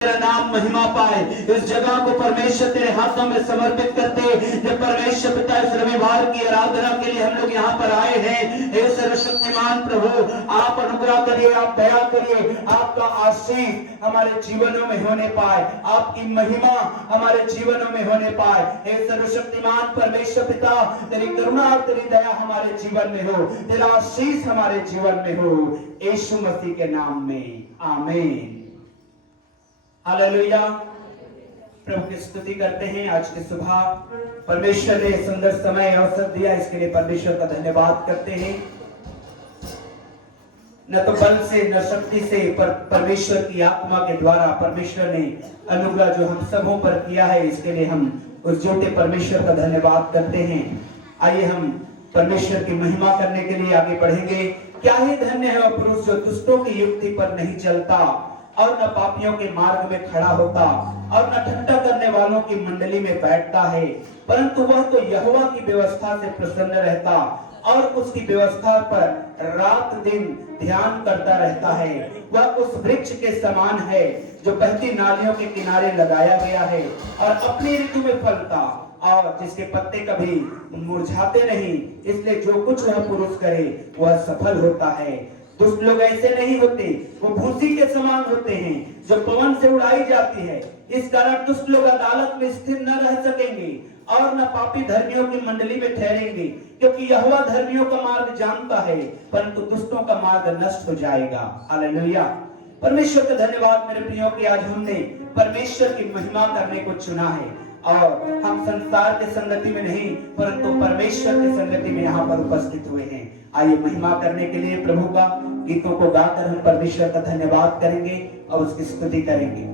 तेरा नाम महिमा पाए। इस जगह को परमेश्वर तेरे हाथों में समर्पित करते, जब परमेश्वर पिता इस रविवार की आराधना के लिए हम लोग यहाँ पर आए हैं, हे सर्वशक्तिमान प्रभु, आप अनुग्रह करिए, आप दया करिए, आपका आशीष हमारे जीवनों में होने पाए, आपकी महिमा हमारे जीवनों में होने पाए। हे सर्वशक्तिमान परमेश्वर पिता, तेरी करुणा और तेरी दया हमारे जीवन में हो, तेरा आशीष हमारे जीवन में हो, यीशु मसीह के नाम में आमीन। हालेलुया। प्रभु की स्तुति करते हैं। आज की सुबह परमेश्वर ने सुंदर समय अवसर दिया, इसके लिए परमेश्वर का धन्यवाद करते हैं। न तो बल से न शक्ति से, पर परमेश्वर की आत्मा के द्वारा परमेश्वर ने अनुग्रह जो हम सबों पर किया है, इसके लिए हम उस ज्योति परमेश्वर का धन्यवाद करते हैं। आइए हम परमेश्वर की महिमा करने के लिए आगे बढ़ेंगे। क्या ही धन्य है वह पुरुष जो दुष्टों की युक्ति पर नहीं चलता और न पापियों के मार्ग में खड़ा होता और न ठट्ठा करने वालों की मंडली में बैठता है, परंतु वह तो यहोवा की व्यवस्था से प्रसन्न रहता और उसकी व्यवस्था पर रात दिन ध्यान करता रहता है। वह उस वृक्ष के समान है जो बहती नालियों के किनारे लगाया गया है और अपनी ऋतु में फलता और जिसके पत्ते कभी मुरझाते नहीं, इसलिए जो कुछ वह पुरुष करे वह सफल होता है। दुष्ट लोग ऐसे नहीं होते, वो भूसी के समान होते हैं जो पवन से उड़ाई जाती है। इस कारण दुष्ट लोग अदालत में स्थिर न रह सकेंगे और न पापी धर्मियों की मंडली में ठहरेंगे, क्योंकि यहोवा धर्मियों का मार्ग जानता है, परंतु दुष्टों का मार्ग नष्ट हो जाएगा। हालेलुया। परमेश्वर का धन्यवाद मेरे प्रियो कि आज हमने परमेश्वर की महिमा करने को चुना है और हम संसार के संगति में नहीं, परंतु परमेश्वर की संगति में यहाँ पर उपस्थित हुए हैं। आइए महिमा करने के लिए प्रभु का गीतों को गाकर हम परमेश्वर का धन्यवाद करेंगे और उसकी स्तुति करेंगे।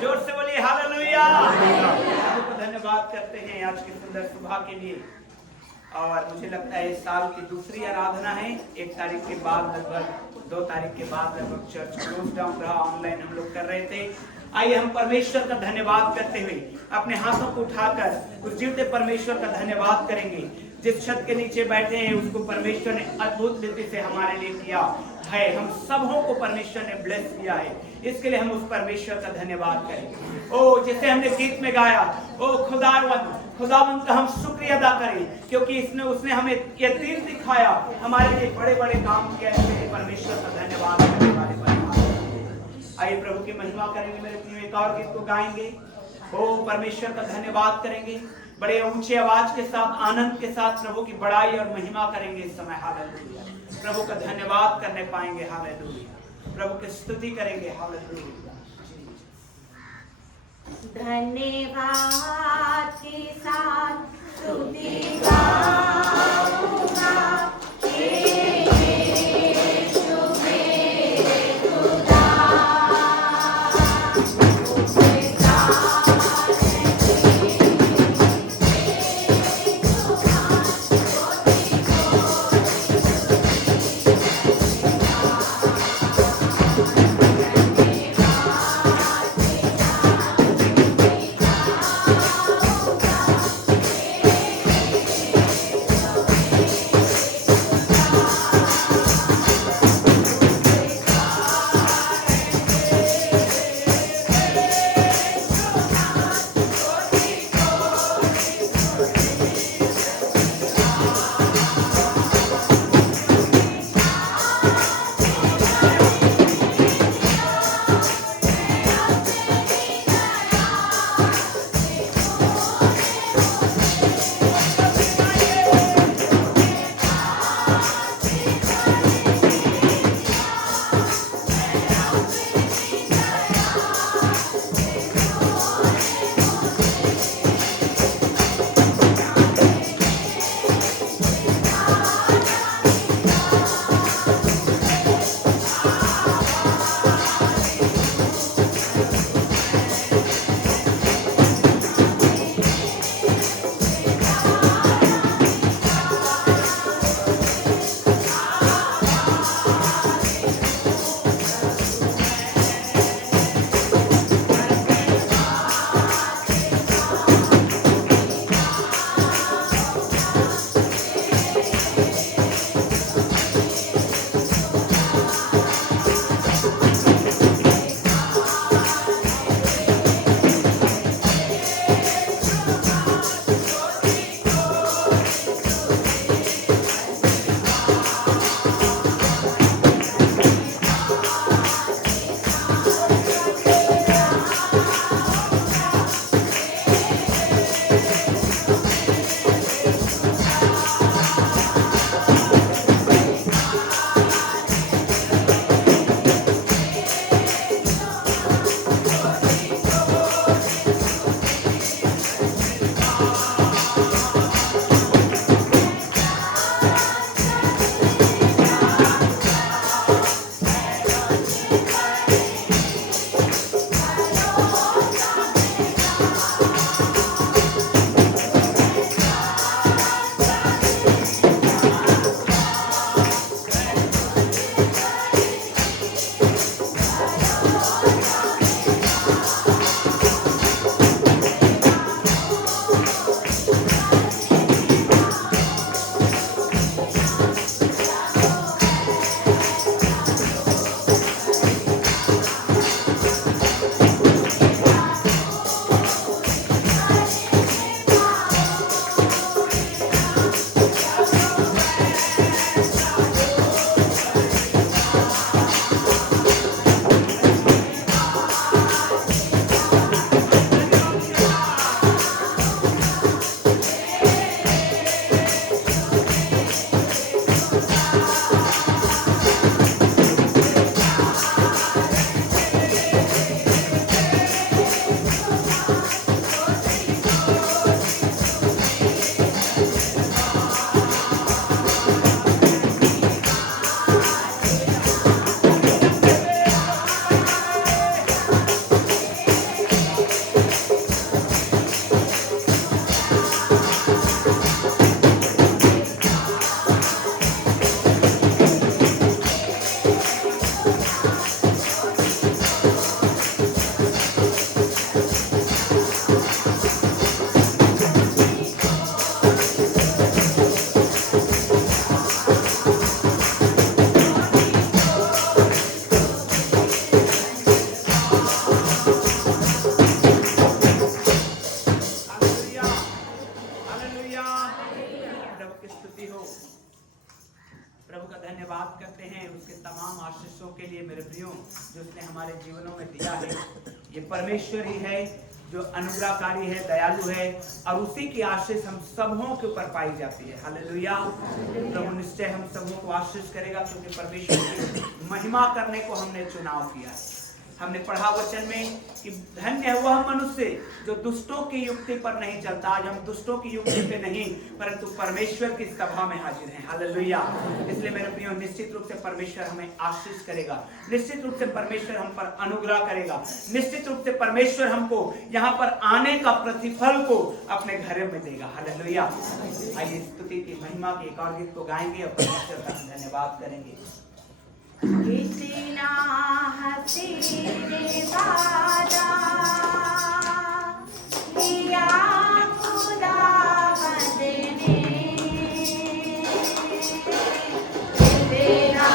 जोर से बोलिए हालेलुया। प्रभु को धन्यवाद करते हैं आज की सुंदर सुबह के लिए। और मुझे लगता है इस साल की दूसरी आराधना है। 1 तारीख के बाद लगभग 2 तारीख के बाद लगभग चर्च क्लोज डाउन रहा, ऑनलाइन हम लोग कर रहे थे। आइए हम परमेश्वर का धन्यवाद करते हुए अपने हाथों को उठाकर उस जीवते परमेश्वर का धन्यवाद करेंगे। जिस छत के नीचे बैठे हैं उसको परमेश्वर ने अद्भुत रीति से हमारे लिए किया है। हम सबों को परमेश्वर ने ब्लेस किया है, इसके लिए हम उस परमेश्वर का धन्यवाद करें। ओ जैसे हमने गीत में गाया, ओ खुदावंत का हम शुक्रिया अदा करें, क्योंकि उसने हमें ये तीर दिखाया, हमारे लिए बड़े बड़े काम किया। इसके लिए परमेश्वर का धन्यवाद करने वाले परमेश्वर। आइए प्रभु की महिमा करेंगे। मेरे प्रिय एक और गीत को गाएंगे। ओ परमेश्वर का धन्यवाद करेंगे, बड़े ऊंचे आवाज के साथ, आनंद के साथ प्रभु की बड़ाई और महिमा करेंगे इस समय। हालेलुया। प्रभु का धन्यवाद करने पाएंगे। हालेलुया। प्रभु की स्तुति करेंगे। हालेलुया। धन्यवाद के साथ स्तुति गाऊंगा, यीशु मेरे खुदा। Hallelujah, hallelujah. प्रभु की स्तुति हो। प्रभु का धन्यवाद करते हैं उसके तमाम आशीषों के लिए मेरे प्रियो जो उसने हमारे जीवनों में दिया है। ये परमेश्वर ही है जो अनुग्रहकारी है, दयालु है और उसी की आशीष हम सबों के ऊपर पाई जाती है। हालेलुया। प्रभु निश्चय हम सबों को आशीष करेगा क्योंकि परमेश्वर की महिमा करने को हमने चुनाव किया है। हमने पढ़ा वचन में कि धन्य है वह मनुष्य जो दुष्टों की युक्ति पर नहीं चलता। आज हम दुष्टों की युक्ति पे नहीं परंतु परमेश्वर की सभा में हाजिर हैं। हालेलुया। इसलिए मेरे प्रियो निश्चित रूप से परमेश्वर हमें आशीष करेगा, निश्चित रूप से परमेश्वर हम पर अनुग्रह करेगा, निश्चित रूप से परमेश्वर हमको यहाँ पर आने का प्रतिफल को अपने घर में देगा। हालेलुया। आइए स्तुति की महिमा के एक और गीत को गाएंगे और परमेश्वर का धन्यवाद करेंगे। कितना हसीन वादा किया खुदावंद ने, कितना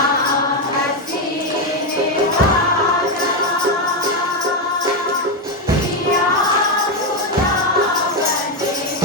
हसीन वादा किया खुदावंद ने।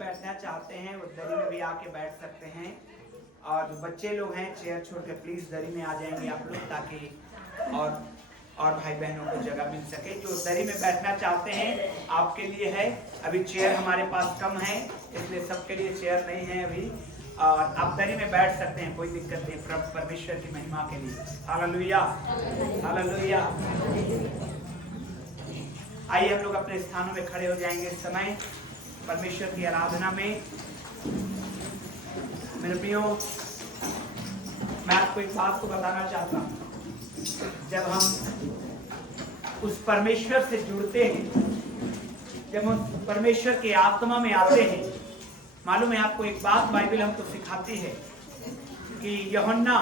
बैठना चाहते हैं वो दरी में भी आके बैठ सकते हैं। और जो बच्चे लोग हैं चेयर छोड़ के प्लीज दरी में आ जाएंगे आप लोग, ताकि और भाई बहनों को जगह मिल सके। जो दरी में बैठना चाहते हैं आपके लिए है। अभी चेयर हमारे पास कम है, इसलिए सबके लिए चेयर नहीं है अभी। और आप दरी में बैठ सकते हैं, कोई दिक्कत नहीं, परमेश्वर की महिमा के लिए। Hallelujah, hallelujah. आइए हम लोग अपने स्थानों में खड़े हो जाएंगे इस समय परमेश्वर की आराधना में। मेरे प्रियो, मैं आपको एक बात को बताना चाहता हूँ। जब हम उस परमेश्वर से जुड़ते हैं, जब हम परमेश्वर के आत्मा में आते हैं, मालूम है आपको एक बात बाइबल हमको सिखाती है कि यूहन्ना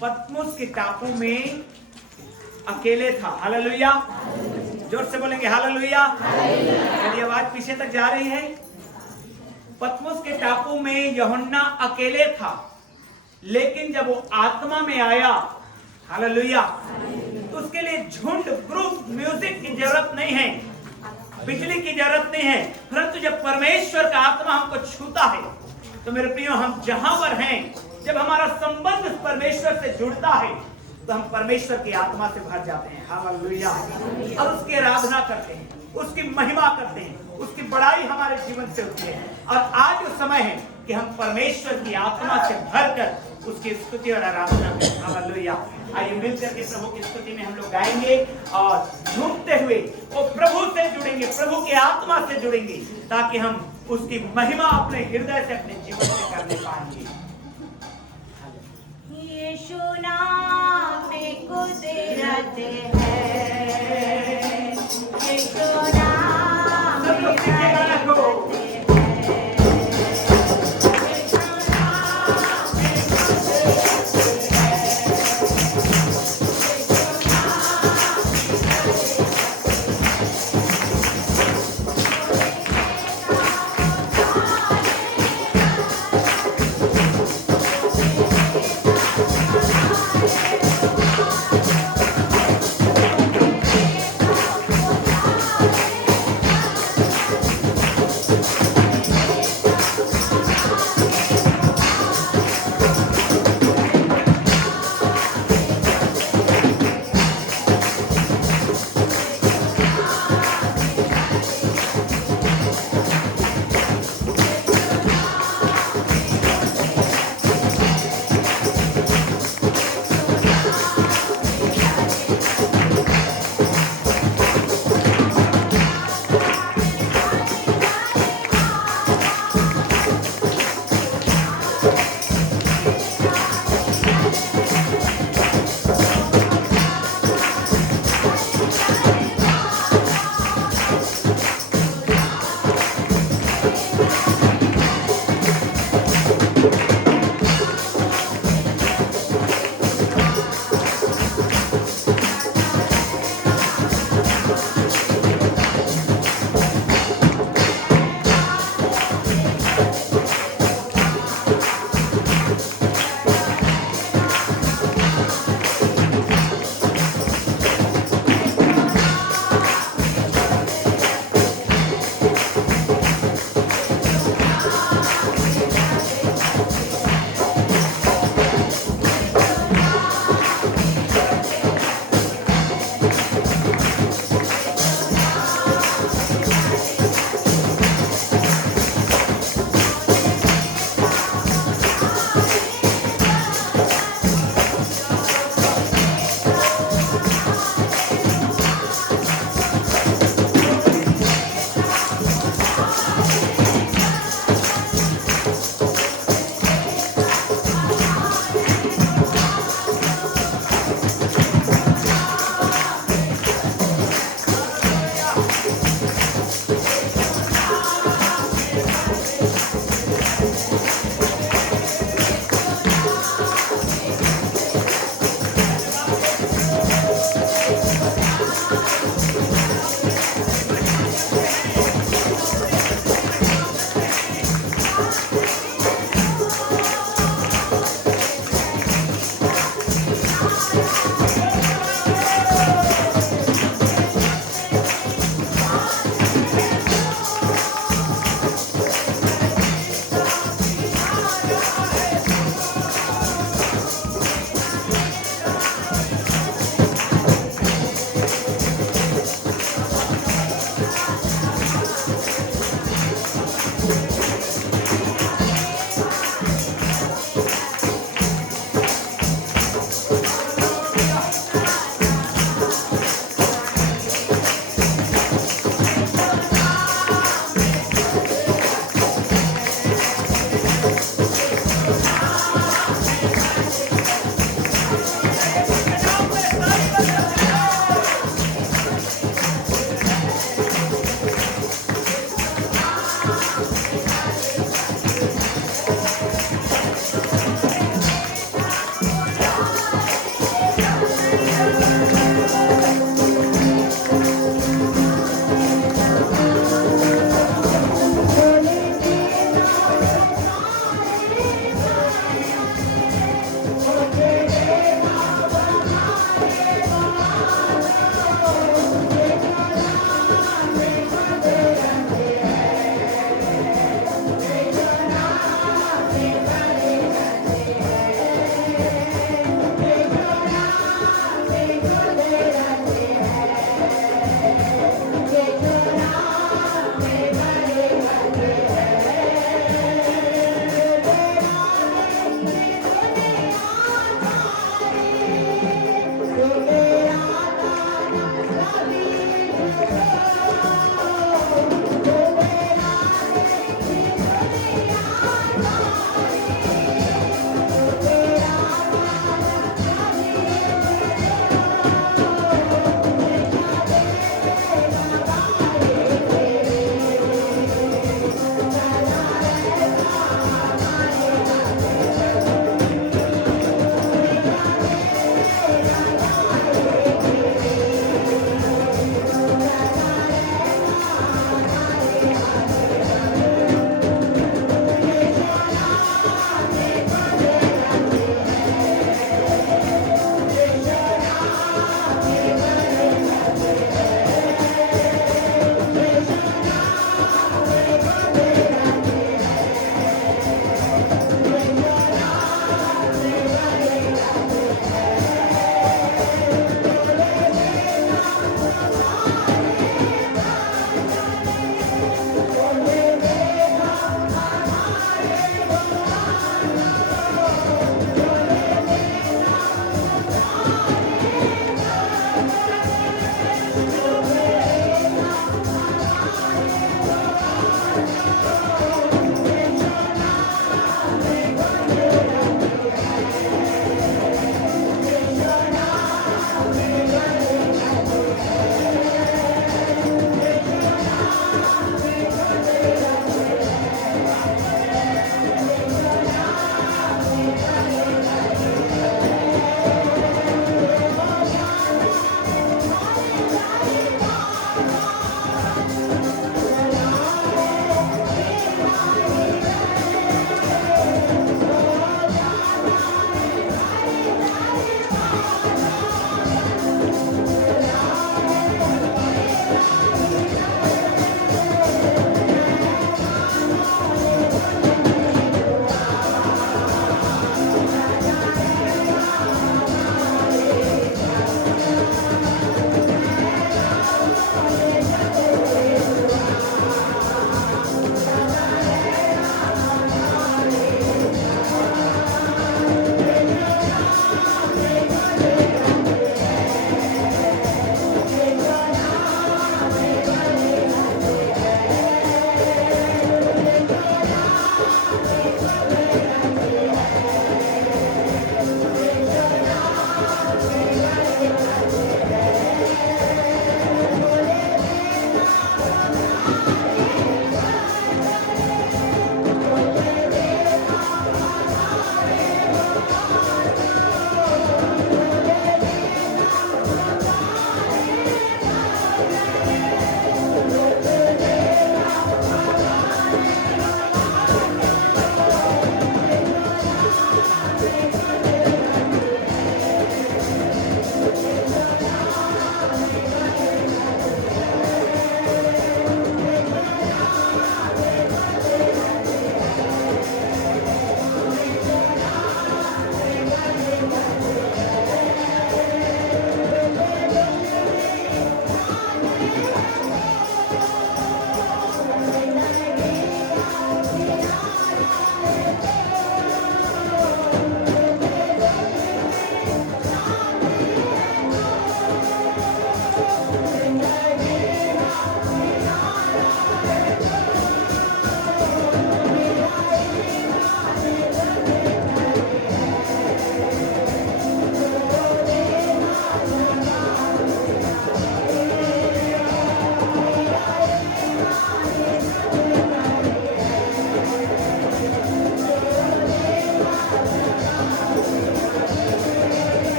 पतमुस के टापू में अकेले था। हालेलुया, जोर से बोलेंगे हालेलुया। यदि आवाज पीछे तक जा रही है, पतमुस के टापू में यूहन्ना अकेले था, लेकिन जब वो आत्मा में आया, हालेलुया, तो उसके लिए झुंड, ग्रुप, म्यूजिक की जरूरत नहीं है, बिजली की जरूरत नहीं है। परंतु जब परमेश्वर का आत्मा हमको छूता है तो मेरे प्रियो, हम जहां पर हैं, जब हमारा संबंध उस परमेश्वर से जुड़ता है तो हम परमेश्वर की आत्मा से भर जाते हैं। हालेलुया। और उसकी आराधना करते हैं, उसकी महिमा करते हैं, उसकी बड़ाई हमारे जीवन से होती है। और आज वो समय है कि हम परमेश्वर की आत्मा से भरकर उसकी स्तुति और आराधना करें। हालेलुया। आइए मिलकर के प्रभु की स्तुति में हम लोग गाएंगे और झूमते हुए वो प्रभु से जुड़ेंगे, प्रभु की आत्मा से जुड़ेंगे, ताकि हम उसकी महिमा अपने हृदय से, अपने जीवन से करने पाएंगे। यीशु नाम में कुदरत है, यीशु नाम सब लोग में सीखे गाना को। कुदरत है। Hallelujah.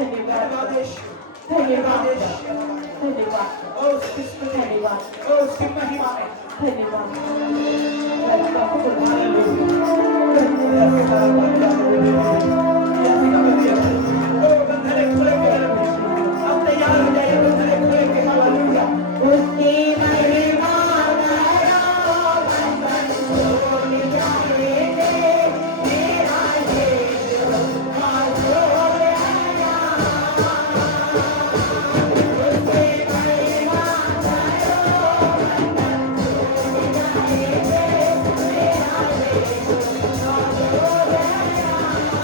धन्यवाद यीशु, धन्यवाद यीशु। धन्यवाद ओ उसकी स्तुति, धन्यवाद ओ उसकी महिमा है। धन्यवाद ओ बंधने खुले के अब तैयार हो जाइए, बंधने खुले के हालेलुया। उसकी महिमा करो बंधन खोल जाएंगे मेरा यीशु मौजूद है यहाँ। उसकी महिमा करो बंधन खोल जाएंगे मेरा यीशु मौजूद है यहाँ।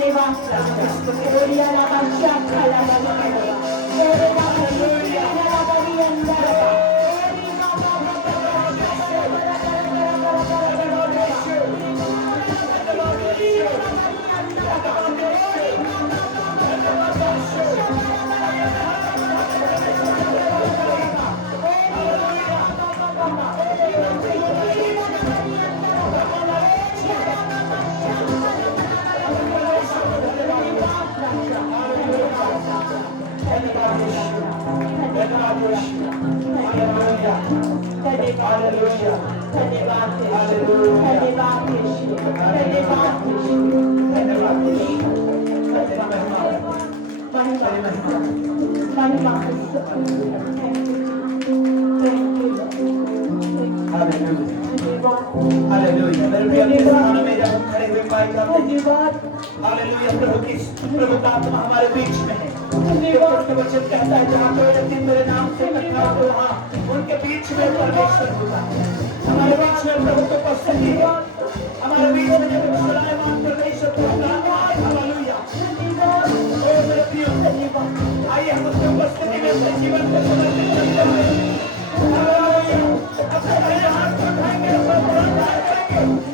धन्यवाद बोलिया लगा शाखा लगा लगा तेरे बाबा बोलिया लगा भी अंदर तेरी बाबा हालेलुया। मेरे प्रिय अपने स्थानों में जब हम खड़े हुए पाए जाते हैं, हालेलुया, प्रभु का आत्मा हमारे बीच में है। उसके वचन कहता है जहाँ कोई व्यक्ति मेरे नाम से इकट्ठा हो वहाँ उनके बीच में परमेश्वर होगा। हमारे बीच में प्रभु को पसंद है, हमारे बीच में जब खुदावंद परमेश्वर को हालेलुया। ओ मेरे प्रिय, आइए हम उसके उपस्थिति में अपने जीवन को समर्पित करते हैं। हालेलुया। अपने हाथ को उठाएंगे और प्रार्थना करेंगे।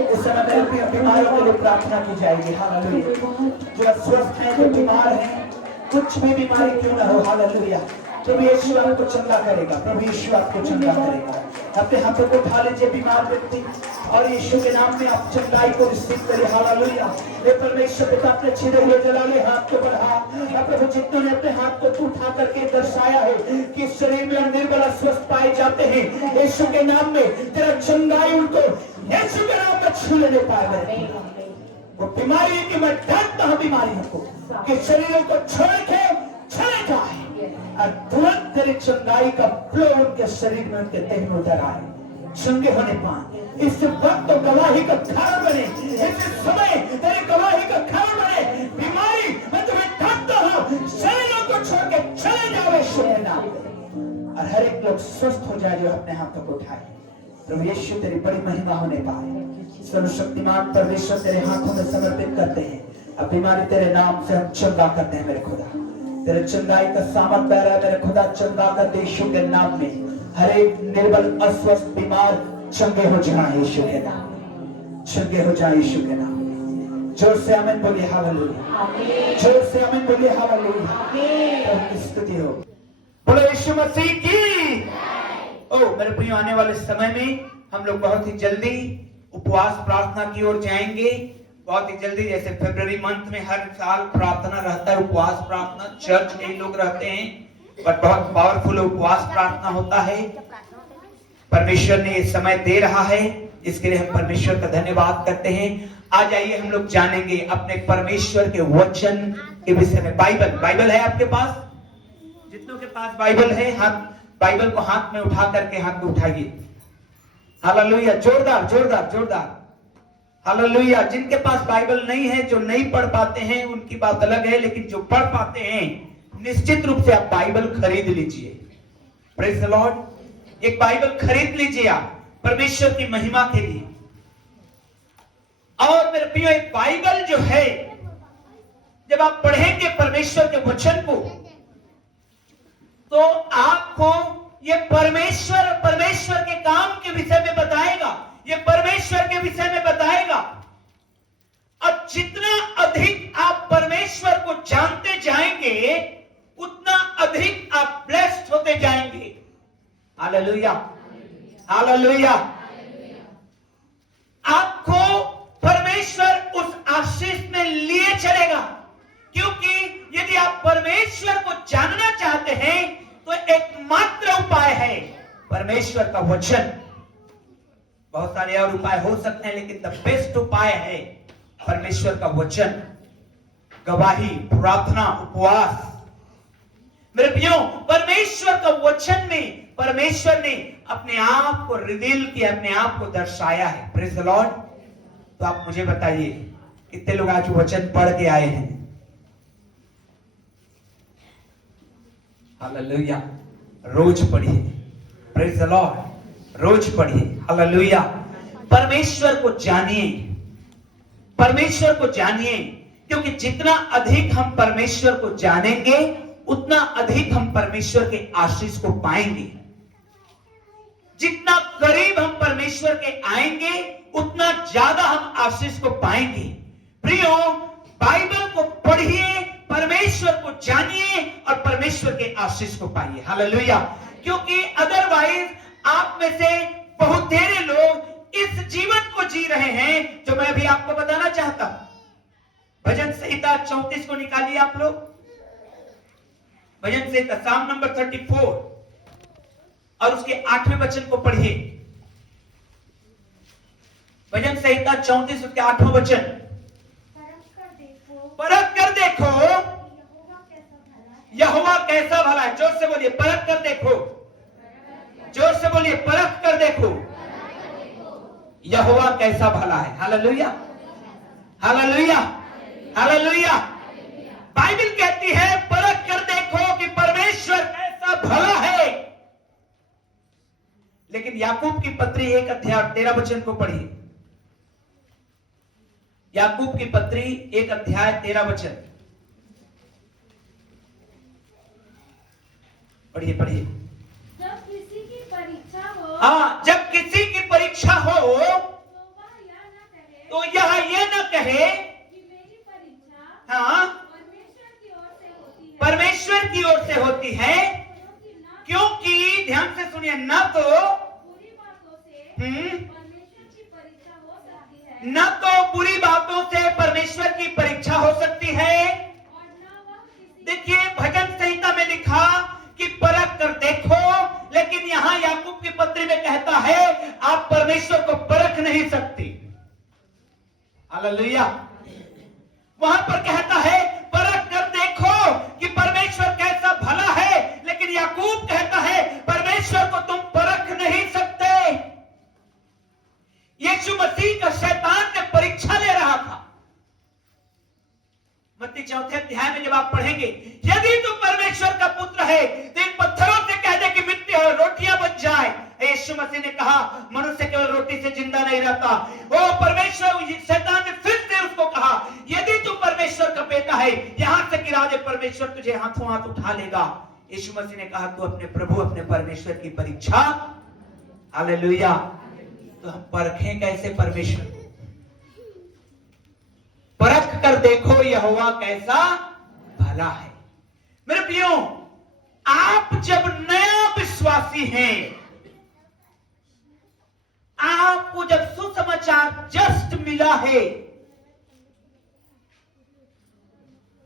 इस समय मेरे प्रिय बीमारों के लिए प्रार्थना की जाएगी। हालेलुया। जो अस्वस्थ हैं, जो बीमार हैं, कुछ भी बीमारी क्यों ना हो, हालेलुया, प्रभु यीशु आपको चंगा करेगा। प्रभु यीशु आपको चंगा करेगा। अपने हाथों को उठा लीजिए बीमार व्यक्ति और यीशु के नाम में आप चंगाई को रिसीव करिए। हालेलुया। हे परमेश्वर पिता, अपने छिरे हुए जलाले हाथ को बढ़ा। प्रभु, जितनों ने अपने हाथ को उठा करके दर्शाया है कि शरीर में निर्बल अस्वस्थ पाए जाते हैं, यीशु के नाम में तेरा चंगाई उनको यीशु के नाम में छू लेने पाए। वो बीमारी की मैं डांटता हूं बीमारियों को कि शरीरों को छोड़ के चले जाए और तुरंत तेरे चंगाई का फ्लो उनके शरीर में, उनके देह में उतर आए, चंगे होने पाए। इस वक्त तो गवाही का कारण बने, इस समय तेरी गवाही का कारण बने। बीमारी मैं तुम्हें डांटता हूं, शरीरों को छोड़ के चले जाओ यीशु के नाम में। और हर एक लोग स्वस्थ हो जाए जो अपने हाथों को उठाए। प्रभु यीशु तेरी बड़ी महिमा होने पाए। सर्वशक्तिमान परमेश्वर तेरे हाथों में समर्पित करते हैं। अब बीमारी तेरे नाम से हम चंगा करते हैं मेरे खुदा। तेरे चंगाई का सामर्थ बह रहा है मेरे खुदा, चंगा कर दे यीशु के नाम में। हर एक निर्बल अस्वस्थ बीमार चंगे हो जाए यीशु के नाम में, चंगे हो जाए यीशु के नाम में। जोर से आमीन बोलिए हालेलुया, जोर से आमीन बोलिए हालेलुया। प्रभु की स्तुति हो। बोलो यीशु मसीह की। ओ मेरे प्रिय, आने वाले समय में हम लोग बहुत ही जल्दी उपवास प्रार्थना की ओर जाएंगे। बहुत ही जल्दी, जैसे फरवरी मंथ में हर साल प्रार्थना रहता है, उपवास प्रार्थना, चर्च कई लोग रहते हैं, बट बहुत पावरफुल उपवास प्रार्थना होता है। परमेश्वर ने ये समय दे रहा है, इसके लिए हम परमेश्वर का धन्यवाद करते हैं। आज आइए हम लोग जानेंगे अपने परमेश्वर के वचन के विषय में। बाइबल है आपके पास? जितनों के पास बाइबल है, हाथ बाइबल को हाथ में उठा करके हाथ को उठाइए। हालेलुया। जोरदार जोरदार जोरदार हालेलुया। जिनके पास बाइबल नहीं है, जो नहीं पढ़ पाते हैं, उनकी बात अलग है, लेकिन जो पढ़ पाते हैं निश्चित रूप से आप बाइबल खरीद लीजिए। Praise the Lord. एक बाइबल खरीद लीजिए आप परमेश्वर की महिमा के लिए। और मेरे प्रियो एक बाइबल जो है, जब आप पढ़ेंगे परमेश्वर के वचन को, तो आपको ये परमेश्वर के काम के विषय में बताएगा, ये परमेश्वर के विषय में बताएगा। और जितना अधिक आप परमेश्वर को जानते जाएंगे, उतना अधिक आप ब्लेस्ड होते जाएंगे। Hallelujah, hallelujah. आपको परमेश्वर उस आशीष में लिए चलेगा, क्योंकि यदि आप परमेश्वर को जानना चाहते हैं तो एकमात्र उपाय है परमेश्वर का वचन। बहुत सारे और उपाय हो सकते हैं, लेकिन द बेस्ट उपाय है परमेश्वर का वचन, गवाही, प्रार्थना, उपवास। मेरे प्रियो, परमेश्वर का वचन में परमेश्वर ने अपने आप को रिवील किया, अपने आप को दर्शाया है। Praise the Lord. तो आप मुझे बताइए, कितने लोग आज वचन पढ़ के आए हैं? हालेलुया। रोज पढ़िए, प्रेज द लॉर्ड, रोज पढ़िए। हालेलुया। परमेश्वर को जानिए, परमेश्वर को जानिए, क्योंकि जितना अधिक हम परमेश्वर को जानेंगे, उतना अधिक हम परमेश्वर के आशीष को पाएंगे। जितना करीब हम परमेश्वर के आएंगे, उतना ज्यादा हम आशीष को पाएंगे। प्रियो, बाइबल को पढ़िए, परमेश्वर को जानिए और परमेश्वर के आशीष को पाइए। हालेलुया। क्योंकि अदरवाइज आप में से बहुत ढेरे लोग इस जीवन को जी रहे हैं जो मैं अभी आपको बताना चाहता हूं। भजन संहिता 34 को निकालिए आप लोग। भजन संहिता साम नंबर 34 और उसके 8वें वचन को पढ़िए। भजन संहिता 34 उसके 8वां वचन। परख कर देखो यहोवा कैसा भला है। जोर से बोलिए, परख कर देखो। जोर से बोलिए, परख कर देखो यहोवा कैसा भला है। Hallelujah, hallelujah, hallelujah. बाइबल कहती है परख कर देखो कि परमेश्वर कैसा भला है। लेकिन याकूब की पत्री 1 अध्याय 13 वचन को पढ़िए। याकूब की पत्री 1 अध्याय 13 वचन पढ़िए, पढ़िए। जब किसी की परीक्षा हो, हाँ, जब किसी की परीक्षा हो तो यह ये न कहे कि मेरी परीक्षा हाँ परमेश्वर की ओर से होती है, परमेश्वर की ओर से होती है, क्योंकि ध्यान से सुनिए, न तो बुरी बातों से परमेश्वर की परीक्षा हो सकती है, न तो बुरी बातों से परमेश्वर की परीक्षा हो सकती है। और न वह किसी देखिए, भजन संहिता में लिखा कि परख कर देखो, लेकिन यहां याकूब की पत्री में कहता है आप परमेश्वर को परख नहीं सकते। हालेलुया। वहां पर कहता है परख कर देखो कि परमेश्वर कैसा भला है, लेकिन याकूब कहता है परमेश्वर को तुम परख नहीं सकते। यीशु मसीह का शैतान ने परीक्षा ले रहा था। मत्ती 4 अध्याय में जब आप पढ़ेंगे, यदि तू परमेश्वर का पुत्र है तो इन पत्थरों से कह दे कि मिट्टी और रोटियां बन जाए। यीशु मसीह ने कहा मनुष्य केवल रोटी से जिंदा नहीं रहता। ओ परमेश्वर, शैतान ने फिर से उसको कहा यदि तू परमेश्वर का बेटा है, यहां से गिरा दे, परमेश्वर तुझे हाथों हाथ उठा लेगा। यीशु मसीह ने कहा तू अपने प्रभु, अपने परमेश्वर की परीक्षा। हालेलुया। तो हम परखें कैसे परमेश्वर को? परख कर देखो यहोवा कैसा भला है। मेरे प्रियो, आप जब नया विश्वासी हैं, आपको जब सुसमाचार जस्ट मिला है,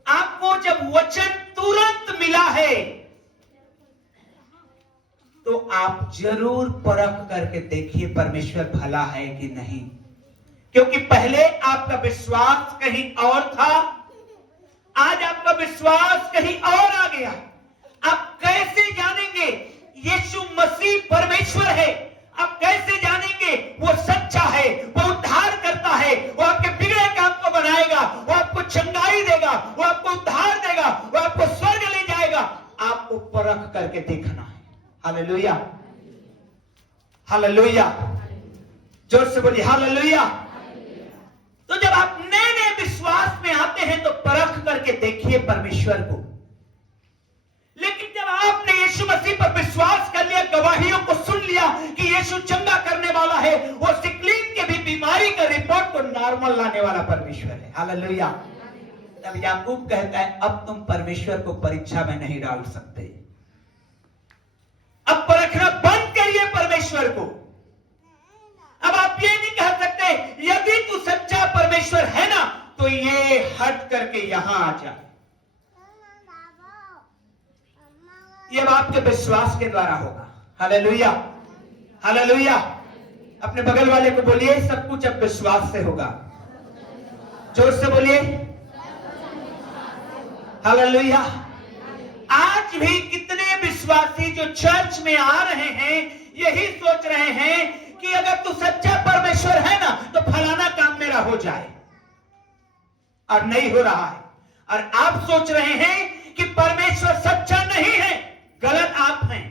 आपको जब वचन तुरंत मिला है, तो आप जरूर परख करके देखिए परमेश्वर भला है कि नहीं। क्योंकि पहले आपका विश्वास कहीं और था, आज आपका विश्वास कहीं और आ गया। आप कैसे जानेंगे यीशु मसीह परमेश्वर है? आप कैसे जानेंगे वो सच्चा है, वो उद्धार करता है, वो आपके बिगड़े काम को बनाएगा, वो आपको चंगाई देगा, वो आपको उद्धार देगा, वो आपको स्वर्ग ले जाएगा? आपको परख करके देखना है। Hallelujah, hallelujah. जोर से बोलिए हालेलुया। तो तो जब आप नए नए विश्वास में आते हैं तो परख करके देखिए परमेश्वर को। लेकिन जब आपने यीशु मसीह पर विश्वास कर लिया, गवाहियों को सुन लिया कि यीशु चंगा करने वाला है, वो सिकलीन के भी बीमारी का रिपोर्ट को नॉर्मल लाने वाला परमेश्वर है, हालेलुया। तब याकूब कहता है अब तुम परमेश्वर को परीक्षा में नहीं डाल सकते, अब परखना बंद करिए परमेश्वर को। अब आप ये नहीं कह सकते यदि तू सच्चा परमेश्वर है ना तो ये हट करके यहां आ जा। ये अब आपके विश्वास के द्वारा होगा, हालेलुया, हालेलुया। अपने बगल वाले को बोलिए सब कुछ अब विश्वास से होगा। जोर से बोलिए हालेलुया। आज भी कितने विश्वासी जो चर्च में आ रहे हैं यही सोच रहे हैं कि अगर तू सच्चा परमेश्वर है ना तो फलाना काम मेरा हो जाए, और नहीं हो रहा है। और आप सोच रहे हैं कि परमेश्वर सच्चा नहीं है, गलत आप हैं।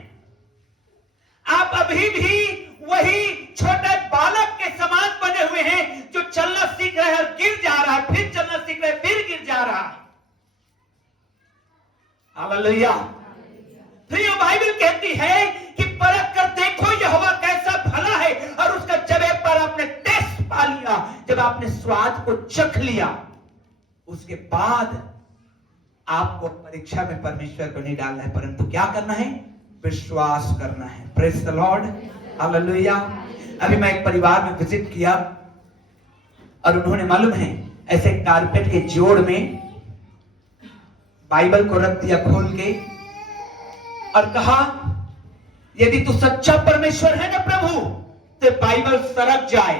आप अभी भी वही छोटे बालक के समान बने हुए हैं जो चलना सीख रहा है और गिर जा रहा है, फिर चलना सीख रहा है, फिर गिर जा रहा है, हालेलुया। फिर बाइबल कहती है कि परख कर देखो यहोवा कैसा भला है, और उसका जब एक बार आपने टेस्ट पा लिया, जब आपने स्वाद को चख लिया, उसके बाद आपको परीक्षा में परमेश्वर को नहीं डालना है, परंतु क्या करना है, विश्वास करना है। Praise the Lord, hallelujah. अभी मैं एक परिवार में विजिट किया और उन्होंने मालूम है ऐसे कारपेट के जोड़ में बाइबल को रख दिया खोल के और कहा यदि तू सच्चा परमेश्वर है ना प्रभु तो बाइबल सरक जाए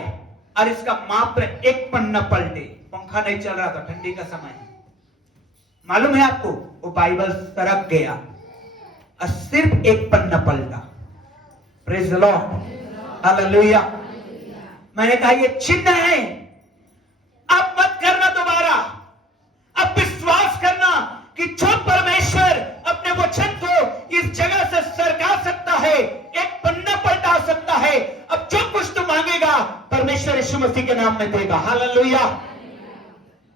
और इसका मात्र एक पन्ना पलटे। पंखा नहीं चल रहा था, ठंडी का समय, मालूम है आपको, वो बाइबल सरक गया और सिर्फ एक पन्ना पलटा। Praise the Lord, hallelujah. मैंने कहा ये चिन्ह है, अब मत करना दोबारा, अब विश्वास करना कि जो परमेश्वर अपने वचन को इस जगह से सरका सकता है, एक पन्ना पलटा सकता है, अब जो कुछ तू मांगेगा परमेश्वर यीशु मसीह के नाम में देगा, हालेलुया।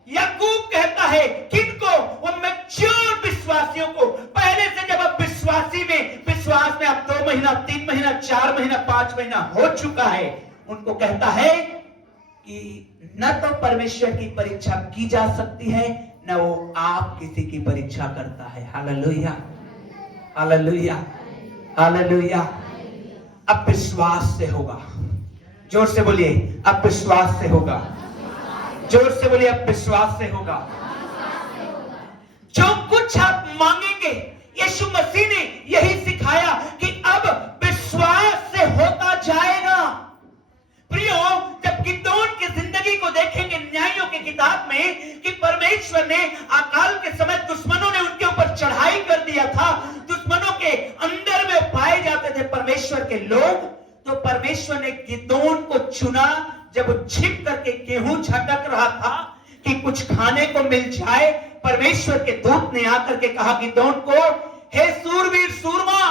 याकूब कहता है किनको, वो मैच्योर विश्वासियों को, पहले से जब आप विश्वास में आप 2 महीना 3 महीना 4 महीना 5 महीना हो चुका है, उनको कहता है कि न तो परमेश्वर की परीक्षा की जा सकती है न वो आप किसी की परीक्षा करता है, हालेलुया, हालेलुया, हालेलुया। अब विश्वास से होगा, जोर से बोलिए अब विश्वास से होगा, जोर से बोलिए अब विश्वास से होगा। जो कुछ आप मांगेंगे यीशु मसीह ने यही सिखाया कि अब विश्वास से होता जाएगा। प्रियो, जब गिदोन की जिंदगी को देखेंगे न्यायों की किताब में कि परमेश्वर ने अकाल के समय दुश्मनों ने उनके ऊपर चढ़ाई कर दिया था, दुश्मनों के अंदर में पाए जाते थे परमेश्वर के लोग, तो परमेश्वर ने गिदोन को चुना जब वो छिप करके गेहूं झटक रहा था कि कुछ खाने को मिल जाए। परमेश्वर के दूत ने आकर के कहा गिदोन को, हे सूरवीर सूरमा,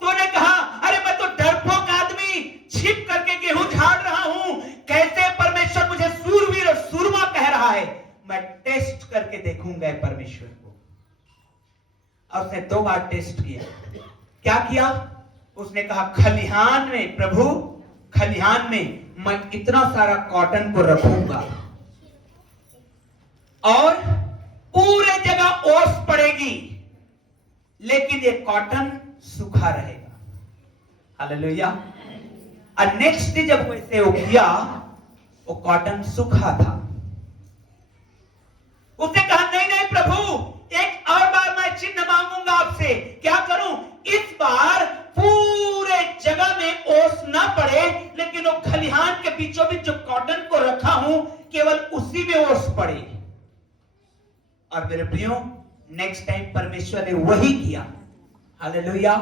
तूने कहा अरे मैं तो डरपोक आदमी छिप करके गेहूं झाड़ रहा हूं, कैसे परमेश्वर मुझे सूरवीर और सूरमा कह रहा है, मैं टेस्ट करके देखूंगा परमेश्वर को। और उसने 2 बार टेस्ट किया। क्या किया? उसने कहा खलिहान में प्रभु, खलिहान में मैं इतना सारा कॉटन को रखूंगा और पूरे जगह ओस पड़ेगी, लेकिन ये कॉटन सूखा रहेगा, हालेलुया। और नेक्स्ट डे जब वैसे वो किया, वो कॉटन सूखा था। उसने कहा नहीं नहीं प्रभु, एक और बार मैं चिन्ह मांगूंगा आपसे। क्या करूं? इस बार पूरे जगह में ओस ना पड़े, लेकिन वो खलिहान के बीचों बीच जो कॉटन को रखा हूं केवल उसी में ओस पड़े। और मेरे प्रियो, नेक्स्ट टाइम परमेश्वर ने वही किया, हालेलुया,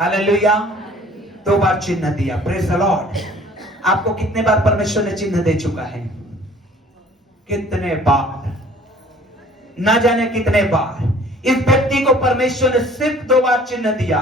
हालेलुया। 2 बार चिन्ह दिया, प्रेज द लॉर्ड। आपको कितने बार परमेश्वर ने चिन्ह दे चुका है? कितने बार, ना जाने कितने बार। इस व्यक्ति को परमेश्वर ने सिर्फ 2 बार चिन्ह दिया।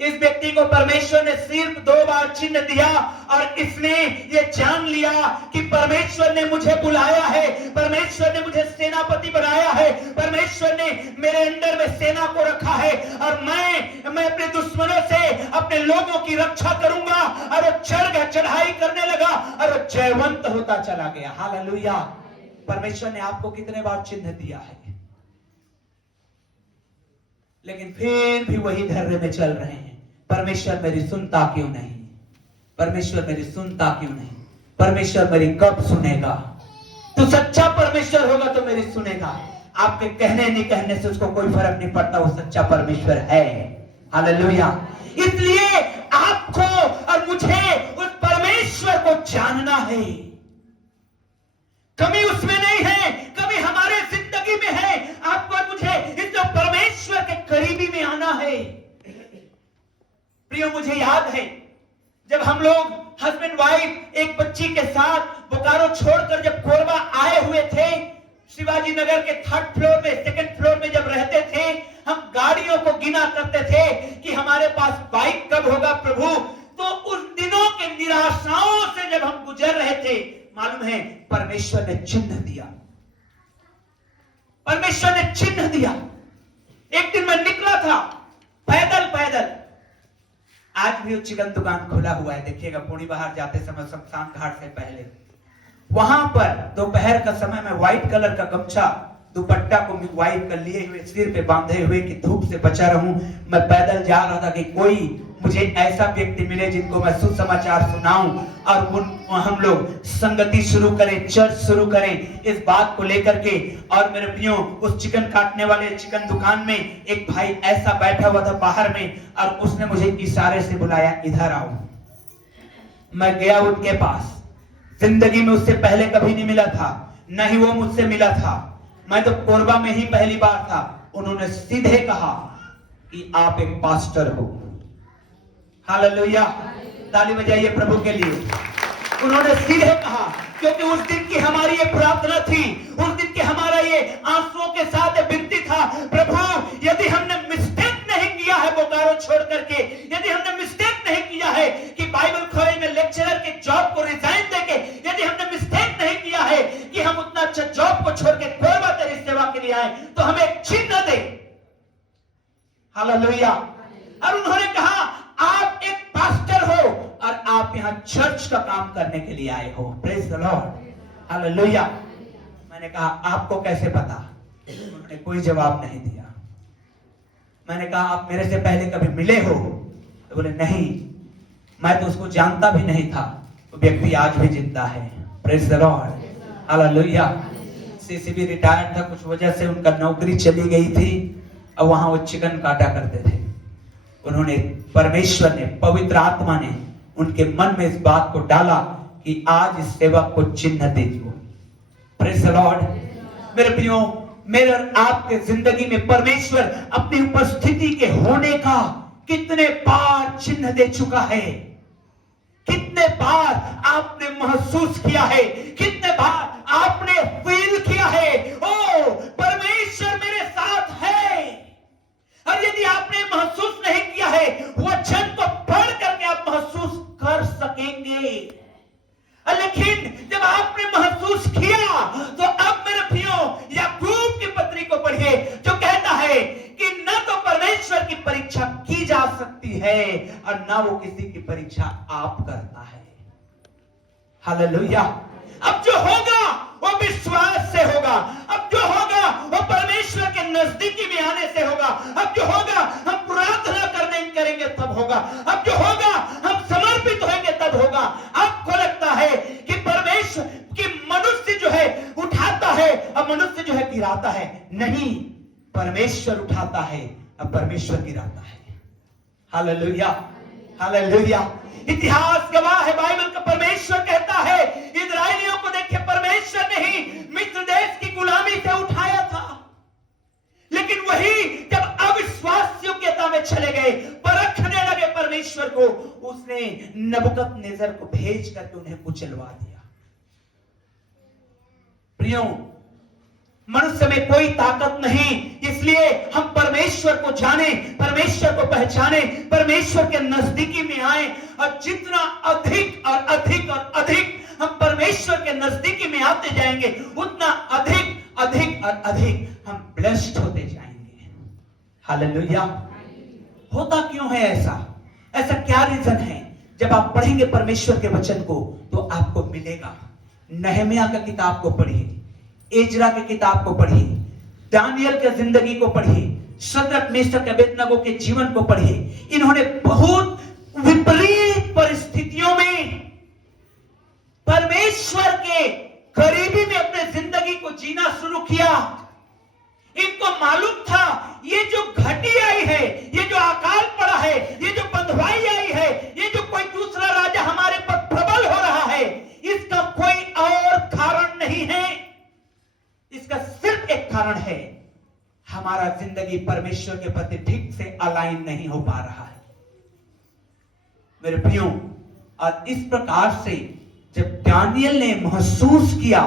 इस व्यक्ति को परमेश्वर ने सिर्फ 2 बार चिन्ह दिया और इसने ये जान लिया कि परमेश्वर ने मुझे बुलाया है, परमेश्वर ने मुझे सेनापति बनाया है, परमेश्वर ने मेरे अंडर में सेना को रखा है और मैं अपने दुश्मनों से अपने लोगों की रक्षा करूंगा। और वो चढ़ाई करने लगा और वो जयवंत होता चला गया। हालेलुया। परमेश्वर ने आपको कितने बार चिन्ह दिया है, लेकिन फिर भी वही धैर्य में चल रहे हैं। परमेश्वर मेरी सुनता क्यों नहीं, परमेश्वर मेरी सुनता क्यों नहीं, परमेश्वर मेरी कब सुनेगा। तो सच्चा परमेश्वर होगा तो मेरी सुनेगा। आपके कहने नहीं कहने से उसको कोई फर्क नहीं पड़ता, वो सच्चा परमेश्वर है। हालेलुया। इसलिए आपको और मुझे उस परमेश्वर को जानना है। कमी उसमें नहीं है, कमी हमारे जिंदगी में है। आपको और मुझे इस परमेश्वर के करीबी में आना है। प्रियो, मुझे याद है जब हम लोग हस्बैंड वाइफ एक बच्ची के साथ बोकारो छोड़कर जब कोरबा आए हुए थे, शिवाजी नगर के 3rd फ्लोर में 2nd फ्लोर में जब रहते थे, हम गाड़ियों को गिना करते थे कि हमारे पास बाइक कब होगा प्रभु। तो उस दिनों के निराशाओं से जब हम गुजर रहे थे, मालूम है परमेश्वर ने चिन्ह दिया, परमेश्वर ने चिन्ह दिया। एक दिन मैं निकला था पैदल पैदल, आज भी वो चिकन दुकान खुला हुआ है, देखिएगा पूरी बाहर जाते समय शमशान घाट से पहले। वहां पर दोपहर का समय में व्हाइट कलर का गमछा दुपट्टा को वाइफ कर लिए हुए सिर पे बांधे हुए कि धूप से बचा रहूं, मैं पैदल जा रहा था कि कोई मुझे ऐसा व्यक्ति मिले जिनको मैं सुसमाचार सुनाऊं और हम लोग संगति शुरू करें, चर्च शुरू करें इस बात को लेकर के। और मेरे प्रियो, उस चिकन काटने वाले चिकन दुकान में एक भाई ऐसा बैठा हुआ था बाहर में और उसने मुझे इशारे से बुलाया, इधर आओ। मैं गया उनके पास, जिंदगी में उससे पहले कभी नहीं मिला था, न ही वो मुझसे मिला था, मैं तो कोरबा में ही पहली बार था। उन्होंने सीधे कहा कि आप एक पास्टर हो। हालेलुया, ताली बजाइए प्रभु के लिए। उन्होंने सीधे कहा, क्योंकि उस दिन की हमारी ये प्रार्थना थी, उस दिन की हमारा ये आंसुओं के साथ विनती था, प्रभु यदि हमने मिस्टेक नहीं किया है बोकारो छोड़ करके, यदि हमने मिस्टेक नहीं किया है कि बाइबल कॉलेज में लेक्चरर के जॉब को रिजाइन देके, यदि हमने मिस्टेक नहीं किया है कि हम उतना अच्छा जॉब को छोड़ के कोरबा तेरी सेवा के लिए आए, तो हमें एक चिन्ह दे। हालेलुया। और उन्होंने कहा, आप एक पास्टर हो और आप यहाँ चर्च का काम करने के लिए आए हो। Praise the Lord. हालेलुया। मैंने कहा, आपको कैसे पता? उन्होंने कोई जवाब नहीं दिया। मैंने कहा, आप मेरे से पहले कभी मिले हो? तो बोले नहीं, मैं तो उसको जानता भी नहीं था। वो व्यक्ति आज भी जिंदा है। Praise the Lord. Hallelujah. CCB retired था, कुछ वजह से उनका नौकरी चली गई थी और वहां वो चिकन काटा करते थे। उन्होंने, परमेश्वर ने, पवित्र आत्मा ने उनके मन में इस बात को डाला कि आज इस सेवक को चिन्ह दे दो। Praise the Lord. मेरे प्रियो, मेरे और आपके जिंदगी में परमेश्वर अपनी उपस्थिति के होने का कितने बार चिन्ह दे चुका है, कितने बार आपने महसूस किया है, कितने बार आपने फील किया है, ओ परमेश्वर मेरे साथ है। और यदि आपने महसूस नहीं किया है, वचन को पढ़ करके आप महसूस कर सकेंगे। लेकिन जब आपने महसूस किया, तो अब मेरे प्रियो याकूब की पत्री को पढ़िए, जो कहता है कि न तो परमेश्वर की परीक्षा की जा सकती है और न वो किसी की परीक्षा आप करता है। हालेलुया। अब जो होगा वो विश्वास से होगा, अब जो होगा वो परमेश्वर के नजदीकी में आने से होगा, अब जो होगा हम प्रार्थना करेंगे तब होगा, अब जो होगा हम समर्पित होंगे तब होगा। आपको लगता है कि परमेश्वर कि मनुष्य जो है उठाता है और मनुष्य जो है गिराता है? नहीं, परमेश्वर उठाता है और परमेश्वर गिराता है। हालेलुया। हालेलुया। इतिहास गवाह है, बाइबल का परमेश्वर कहता है, इस्राएलियों को देखिए, परमेश्वर ने ही मिस्र देश की गुलामी से उठाया था, लेकिन वही जब अविश्वासयोग्यता में चले गए, परखने लगे परमेश्वर को, उसने नबूकदनेस्सर को भेज करके उन्हें कुचलवा दिया। प्रियो, मनुष्य में कोई ताकत नहीं, इसलिए हम परमेश्वर को जाने, परमेश्वर को पहचाने, परमेश्वर के नजदीकी में आए, और जितना अधिक और अधिक और अधिक हम परमेश्वर के नजदीकी में आते जाएंगे, उतना अधिक अधिक और अधिक हम ब्लेस्ड होते जाएंगे। हालेलुया। होता क्यों है ऐसा? ऐसा क्या रीजन है? जब आप पढ़ेंगे परमेश्वर के वचन को तो आपको मिलेगा। नहम्याह का किताब को पढ़िए, एजरा के किताब को पढ़िए, दानियल के जिंदगी को पढ़िए, शद्रक मेशक अबेदनगो के जीवन को पढ़िए। इन्होंने बहुत विपरीत परिस्थितियों में परमेश्वर के करीबी में अपने जिंदगी को जीना शुरू किया। इनको मालूम था ये जो घटी आई है, ये जो अकाल पड़ा है, ये जो बंधुआई आई है, ये जो कोई दूसरा राजा हमारे पर प्रबल हो रहा है, इसका कोई और कारण नहीं है। इसका सिर्फ एक कारण है, हमारा जिंदगी परमेश्वर के प्रति ठीक से अलाइन नहीं हो पा रहा है। मेरे प्रियो, और इस प्रकार से जब दानियल ने महसूस किया,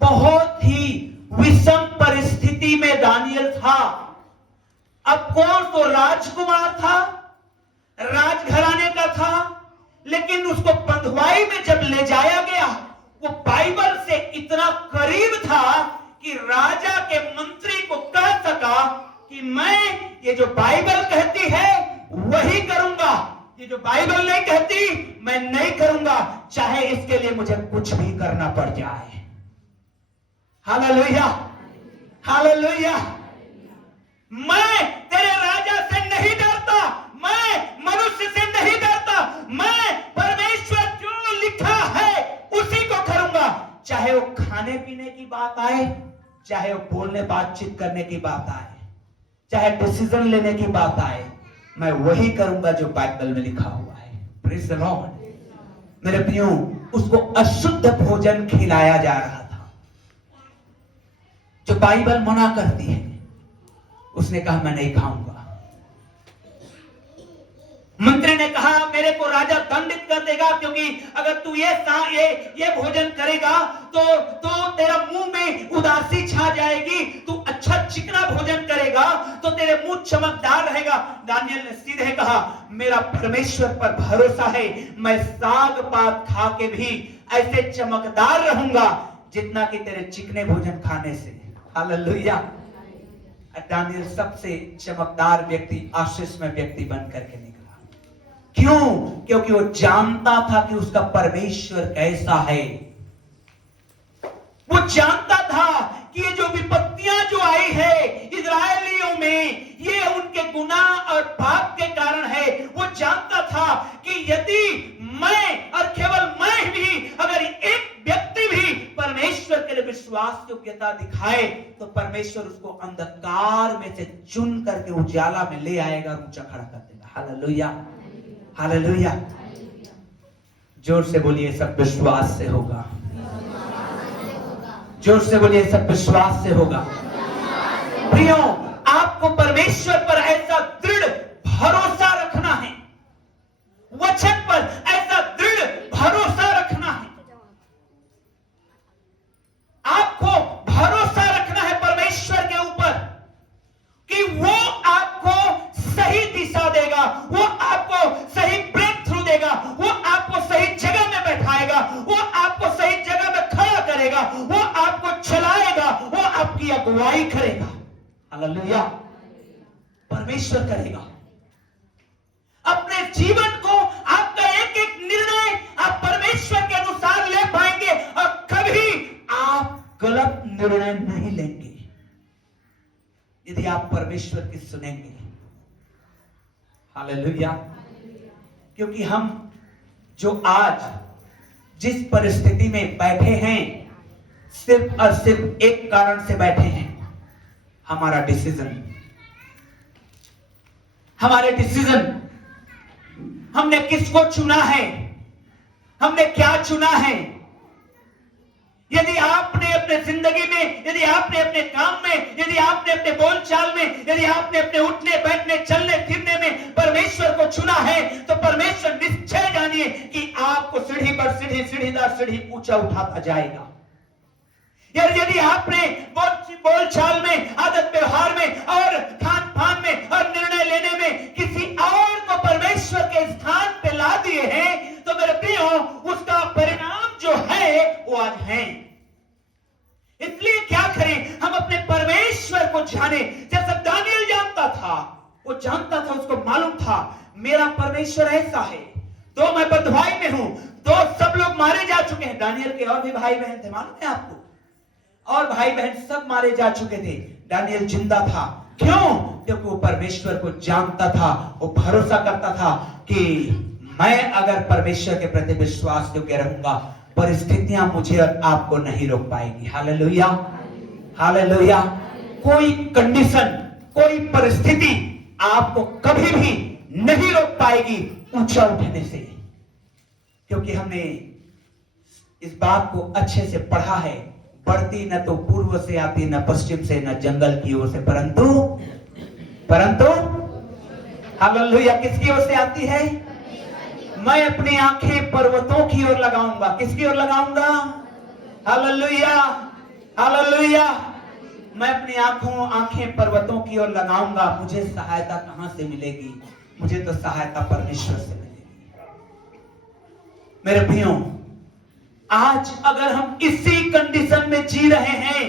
बहुत ही विषम परिस्थिति में दानियल था। अब कौन तो राजकुमार था, राजघराने का था, लेकिन उसको बंधुआई में जब ले जाया गया, वो बाइबल से इतना करीब था कि राजा के मंत्री को कह सका कि मैं ये जो बाइबल कहती है वही करूंगा, ये जो बाइबल नहीं कहती मैं नहीं करूंगा, चाहे इसके लिए मुझे कुछ भी करना पड़ जाए। Hallelujah, hallelujah. मैं तेरे राजा से नहीं डरता, मैं मनुष्य से नहीं डरता, मैं परमेश्वर जो लिखा है उसी को करूंगा, चाहे वो खाने पीने की बात आए, चाहे वो बोलने बातचीत करने की बात आए, चाहे डिसीजन लेने की बात आए, मैं वही करूंगा जो बाइबल में लिखा हुआ है। Praise the Lord. मेरे प्रियो, उसको अशुद्ध भोजन खिलाया जा रहा था जो बाइबल मना करती है। उसने कहा मैं नहीं खाऊंगा। मंत्री ने कहा मेरे को राजा दंडित कर देगा, क्योंकि अगर तू ये भोजन करेगा तो तेरा मुंह में उदासी छा जाएगी, तू अच्छा चिकना भोजन करेगा तो तेरे मुंह चमकदार रहेगा। दानियल ने सीधे कहा मेरा परमेश्वर पर भरोसा है, मैं साग पात खा के भी ऐसे चमकदार रहूंगा जितना कि तेरे चिकने भोजन खाने से। हालेलुया। दानियल सबसे चमकदार व्यक्ति, आशीष में व्यक्ति बन करके निकला। क्यों? क्योंकि वो जानता था कि उसका परमेश्वर कैसा है। वो जानता था कि ये जो विपत्तियां जो आई है इजरायलियों में, ये उनके गुनाह और पाप के कारण है। वो जानता था कि यदि मैं और केवल मैं भी, अगर एक व्यक्ति भी परमेश्वर के लिए विश्वास योग्यता दिखाए तो परमेश्वर उसको अंधकार में से चुन करके उजाला में ले आएगा और ऊंचा खड़ा कर देगा। Hallelujah, hallelujah. जोर से बोलिए सब विश्वास से होगा। जोर से बोलिए सब विश्वास से होगा। प्रियो, आपको परमेश्वर पर ऐसा दृढ़ भरोसा रखना है, वचन पर ऐसा दृढ़ भरोसा रखना है। आपको भरोसा रखना है परमेश्वर के ऊपर कि वो आपको सही दिशा देगा, वो आपको सही ब्रेक थ्रू देगा, वो आपको सही जगह में बैठाएगा, वो आपको सही जगह में खड़ा करेगा, वो आपको चलाएगा, वो आपकी अगुवाई करेगा। हालेलुया। परमेश्वर करेगा। अपने जीवन को आपका एक एक निर्णय आप परमेश्वर के अनुसार ले पाएंगे और कभी आप गलत निर्णय नहीं लेंगे यदि आप परमेश्वर की सुनेंगे। हालेलुया। क्योंकि हम जो आज जिस परिस्थिति में बैठे हैं, सिर्फ और सिर्फ एक कारण से बैठे हैं, हमारा डिसीजन। हमारे डिसीजन, हमने किसको चुना है, हमने क्या चुना है। यदि आपने अपने जिंदगी में, यदि आपने अपने काम में, यदि आपने अपने बोलचाल में, यदि आपने अपने उठने बैठने चलने फिरने में परमेश्वर को चुना है तो परमेश्वर निश्चय जानिए कि आपको सीढ़ी पर सीढ़ी, सीढ़ीदार सीढ़ी ऊंचा उठाता जाएगा। यदि आपने बोल चाल में, आदत व्यवहार में और खान पान में और निर्णय लेने में किसी और को परमेश्वर के स्थान पे ला दिए हैं, तो मेरे प्रियो उसका परिणाम जो है वो आज है। इसलिए क्या करें, हम अपने परमेश्वर को जाने। जैसा दानियल जानता था, वो जानता था, उसको मालूम था मेरा परमेश्वर ऐसा है। तो मैं बंधुआई में हूं, तो सब लोग मारे जा चुके हैं। दानियल के और भी भाई बहन थे, मालूम है आपको, और भाई बहन सब मारे जा चुके थे। दानियल जिंदा था। क्यों? क्योंकि वो परमेश्वर को जानता था, वो भरोसा करता था कि मैं अगर परमेश्वर के प्रति विश्वास योग्य रहूंगा, परिस्थितियां मुझे और आपको नहीं रोक पाएगी। Hallelujah, hallelujah. कोई कंडीशन, कोई परिस्थिति आपको कभी भी नहीं रोक पाएगी ऊंचा उठने से, क्योंकि हमने इस बात को अच्छे से पढ़ा है। बढ़ती न तो पूर्व से आती, न पश्चिम से, न जंगल की ओर से, परंतु हालेलुया किसकी ओर से आती है? मैं अपनी आंखें पर्वतों की ओर लगाऊंगा। किसकी ओर लगाऊंगा? Hallelujah, hallelujah. मैं अपनी आंखें पर्वतों की ओर लगाऊंगा। मुझे सहायता कहां से मिलेगी? मुझे तो सहायता परमेश्वर से मिलेगी। मेरे भाइयों, आज अगर हम इसी कंडीशन में जी रहे हैं,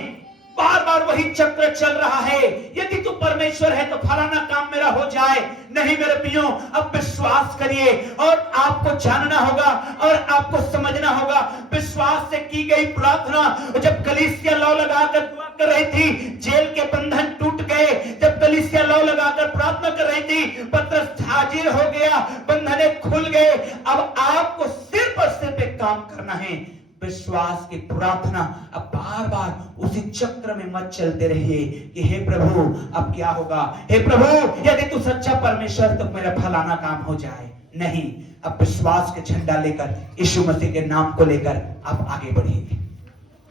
बार बार वही चक्र चल रहा है, यदि तू परमेश्वर है तो फलाना काम मेरा हो जाए। नहीं मेरे प्रियो, अब विश्वास करिए और आपको जानना होगा और आपको समझना होगा। विश्वास से की गई प्रार्थना, जब कलीसिया लौ लगाकर दुआ कर रही थी, जेल के बंधन टूट गए। जब कलीसिया लौ लगाकर प्रार्थना कर रही थी, पतरस हाजिर हो गया, बंधने खुल गए। अब आपको सिर पर सिर पे काम करना है। विश्वास की प्रार्थना, अब बार बार उसी चक्र में मत चलते रहिए कि हे प्रभु अब क्या होगा, हे प्रभु यदि तू सच्चा परमेश्वर तो मेरा फलाना काम हो जाए। नहीं, अब विश्वास के झंडा लेकर, यीशु मसीह के नाम को लेकर आप आगे बढ़िए।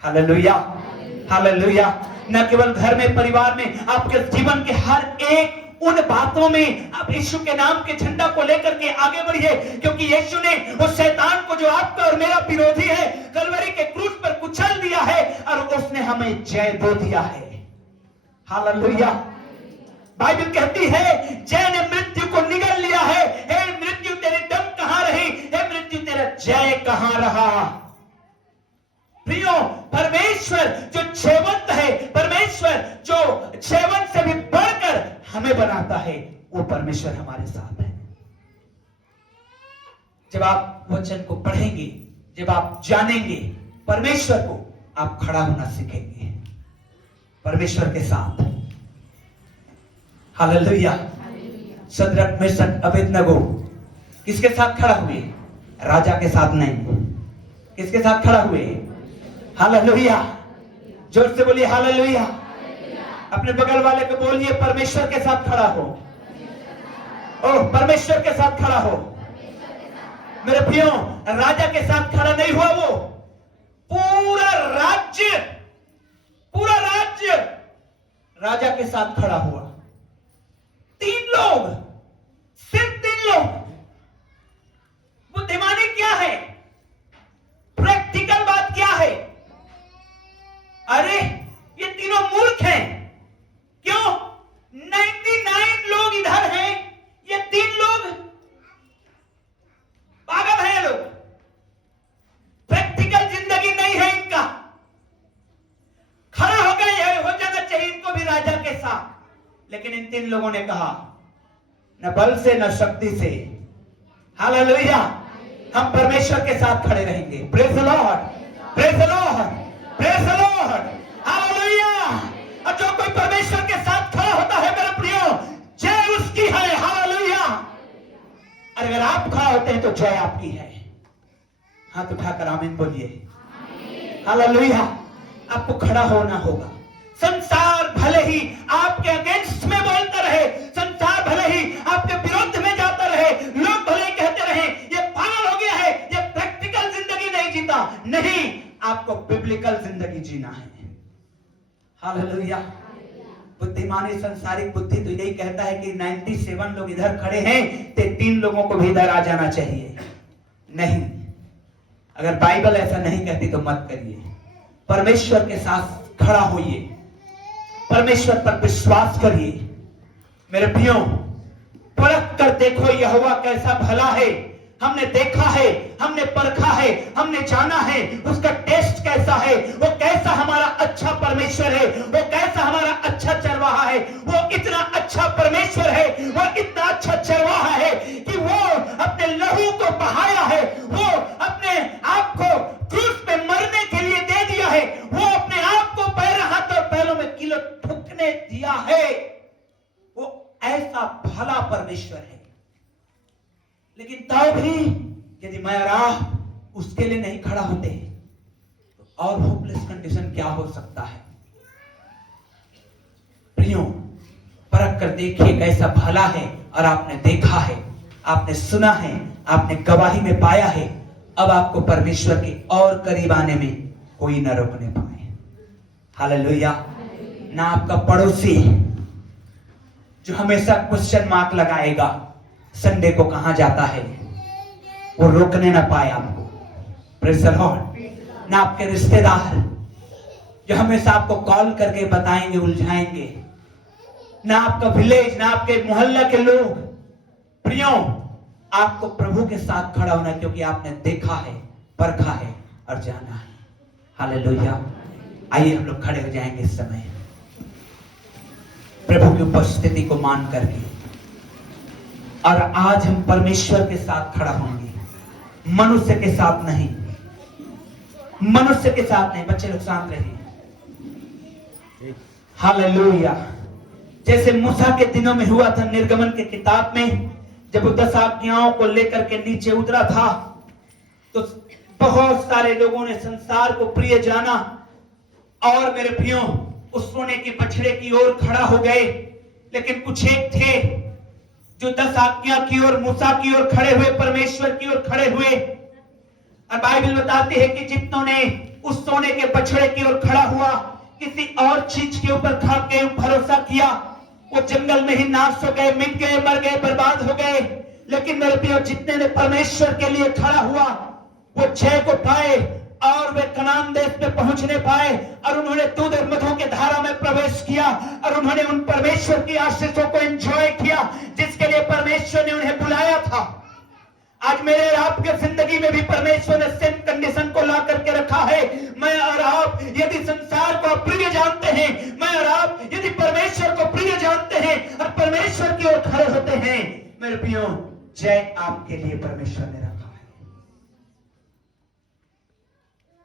Hallelujah, hallelujah. न केवल घर में, परिवार में, आपके जीवन के हर एक उन बातों में आप यीशु के नाम के झंडा को लेकर के आगे बढ़िए, क्योंकि यीशु ने उस शैतान को जो आपका और मेरा विरोधी है, कलवरी के क्रूस पर कुचल दिया है और उसने हमें जय दे दिया है। हालेलुया। बाइबल कहती है जय ने मृत्यु को निगल लिया है। हे मृत्यु तेरी दम कहां रही? हे मृत्यु तेरा जय कहां रहा? प्रियो, परमेश्वर जो जयवंत है, परमेश्वर जो जयवंत से भी बढ़कर हमें बनाता है, वो परमेश्वर हमारे साथ है। जब आप वचन को पढ़ेंगे, जब आप जानेंगे परमेश्वर को, आप खड़ा होना सीखेंगे परमेश्वर के साथ। हालेलुया। शद्रक, मेशक, अबेदनगो किसके साथ खड़ा हुए? राजा के साथ नहीं। किसके साथ खड़ा हुए? हालेलुया। जोर से बोलिए हालेलुया। अपने बगल वाले को बोलिए परमेश्वर के साथ खड़ा हो। ओह, परमेश्वर के साथ खड़ा हो। मेरे प्रियो, राजा के साथ खड़ा नहीं हुआ, वो पूरा राज्य राजा के साथ खड़ा हुआ। 3 लोग, सिर्फ 3 लोग। बुद्धिमानी क्या है? प्रैक्टिकल बात क्या है? अरे ये तीनों मूर्ख हैं। क्यों? 99 लोग इधर हैं, ये 3 लोग पागल हैं। लोग प्रैक्टिकल जिंदगी नहीं है इनका। खड़ा हो गए, हो जाना चाहिए इनको भी राजा के साथ। लेकिन इन 3 लोगों ने कहा न बल से न शक्ति से, हालेलुया, हम परमेश्वर के साथ खड़े रहेंगे। Praise the Lord, praise the Lord, praise the Lord, hallelujah. और जो कोई परमेश्वर के साथ खड़ा होता है मेरे प्रियो, जय उसकी है। हालेलुया। और अगर आप खड़ा होते हैं तो जय आपकी है। हाथ उठाकर आमीन बोलिए। हालेलुया। आपको खड़ा होना होगा। संसार भले ही आपके अगेंस्ट में बोलता रहे, संसार भले ही आपके विरुद्ध में जाता रहे, लोग भले ही कहते रहे ये पागल हो गया है, ये प्रैक्टिकल जिंदगी नहीं जीता। नहीं, आपको बिब्लिकल जिंदगी जीना है। हालेलुया। बुद्धिमानी, संसारिक बुद्धि तो यही कहता है कि 97 लोग इधर खड़े हैं तो 3 लोगों को भी इधर आ जाना चाहिए। नहीं, अगर बाइबल ऐसा नहीं कहती तो मत करिए। परमेश्वर के साथ खड़ा होइए, परमेश्वर पर विश्वास करिए। मेरे प्रियो, परख कर देखो यहोवा कैसा भला है। हमने देखा है, हमने परखा है, हमने जाना है उसका टेस्ट कैसा है, वो कैसा हमारा अच्छा परमेश्वर है, वो कैसा हमारा अच्छा चरवाहा है। वो इतना अच्छा परमेश्वर है, वो इतना अच्छा चरवाहा है कि वो अपने लहू को बहाया है, वो अपने आप को क्रूस पे मरने के लिए दे दिया है, वो अपने आप को पैर हाथ और पैरों में कील ठुकने दिया है। वो ऐसा भला परमेश्वर है। लेकिन तब भी यदि मैं और आप उसके लिए नहीं खड़ा होते तो और होपलेस कंडीशन क्या हो सकता है। प्रियो, परख कर देखिए कैसा भला है। और आपने देखा है, आपने सुना है, आपने गवाही में पाया है। अब आपको परमेश्वर के और करीब आने में कोई न रोकने पाए। हालेलुया। ना आपका पड़ोसी जो हमेशा क्वेश्चन मार्क लगाएगा संडे को कहां जाता है, वो रोकने ना पाए आपको। Praise the Lord. ना आपके रिश्तेदार जो हमेशा आपको कॉल करके बताएंगे, उलझाएंगे, ना आपका विलेज, ना आपके मोहल्ला के लोग। प्रियो, आपको प्रभु के साथ खड़ा होना, क्योंकि आपने देखा है, परखा है और जाना है। हालेलुया। आइए हम लोग खड़े हो जाएंगे इस समय, प्रभु की उपस्थिति को मान करके। और आज हम परमेश्वर के साथ खड़ा होंगे, मनुष्य के साथ नहीं। मनुष्य के साथ नहीं। बच्चे लोग शांत रहिए। हालेलुया। जैसे मूसा के दिनों में हुआ था निर्गमन के किताब में, जब वो 10 आज्ञाओं को लेकर के नीचे उतरा था, तो बहुत सारे लोगों ने संसार को प्रिय जाना और मेरे प्रियो उस सोने के बछड़े की ओर खड़ा हो गए। लेकिन कुछ एक थे जो 10 आज्ञा की ओर, मूसा की ओर खड़े हुए, परमेश्वर की ओर खड़े हुए। और बाइबल बताती है कि जितनों ने उस सोने के बछड़े की ओर खड़ा हुआ, किसी और चीज के ऊपर भरोसा किया, वो जंगल में ही नाश हो गए, मिट गए, मर गए, बर्बाद हो गए। लेकिन मेरे प्रियो, जितने ने परमेश्वर के लिए खड़ा हुआ, वो जय को पाए और वे कनान देश में पहुंचने पाए। और उन्होंने दूध और मधु के धारा में प्रवेश किया और उन्होंने उन परमेश्वर की आशीषों को एंजॉय किया जिसके लिए परमेश्वर ने उन्हें बुलाया था। आज मेरे और आपके जिंदगी में भी परमेश्वर ने सेम कंडीशन को ला करके रखा है। मैं और आप यदि संसार को प्रिय जानते हैं, मैं और आप यदि परमेश्वर को प्रिय जानते हैं और परमेश्वर की ओर खड़े होते हैं, मेरे प्रियो, जय आपके लिए परमेश्वर ने रखा है।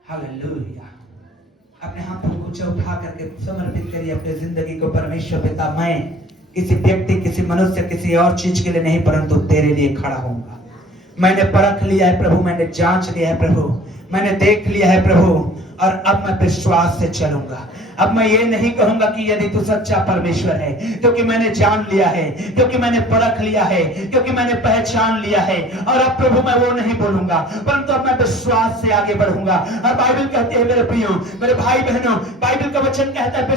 हालेलुया। अपने हाथों को ऊंचा उठा करके समर्पित करिए अपनी जिंदगी को। परमेश्वर पिता, मैं किसी व्यक्ति, किसी मनुष्य, किसी और चीज के लिए नहीं, परंतु तेरे लिए खड़ा होऊंगा। मैंने परख लिया है प्रभु, मैंने जांच लिया है प्रभु, मैंने देख लिया है प्रभु, और अब मैं विश्वास से चलूंगा। अब मैं ये नहीं कहूंगा कि यदि तू सच्चा परमेश्वर है, क्योंकि मैंने जान लिया है, क्योंकि मैंने परख लिया है, क्योंकि मैंने पहचान लिया है। और अब प्रभु मैं वो नहीं बोलूंगा, परंतु अब मैं विश्वास से आगे बढ़ूंगा। और बाइबल कहती है मेरे प्रियो, मेरे भाई बहनों, बाइबल का वचन कहता है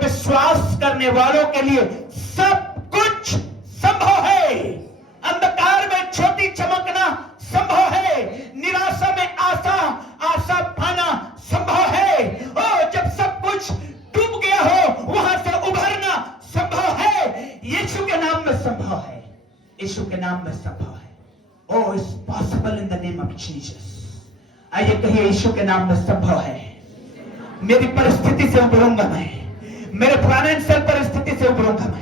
विश्वास करने वालों के लिए सब कुछ संभव है। अंधकार में ज्योति चमकना संभव है, निराशा में आशा पाना संभव है। और जब सब कुछ डूब गया हो, वहां से उभरना संभव है। यीशु के नाम में संभव है, यीशु के नाम में संभव है। Oh, it's possible in the name of Jesus. आइए कहिए, यीशु के नाम में संभव है। मेरी परिस्थिति से उभरूंगा मैं, मेरे फाइनेंशियल परिस्थिति से उभरूंगा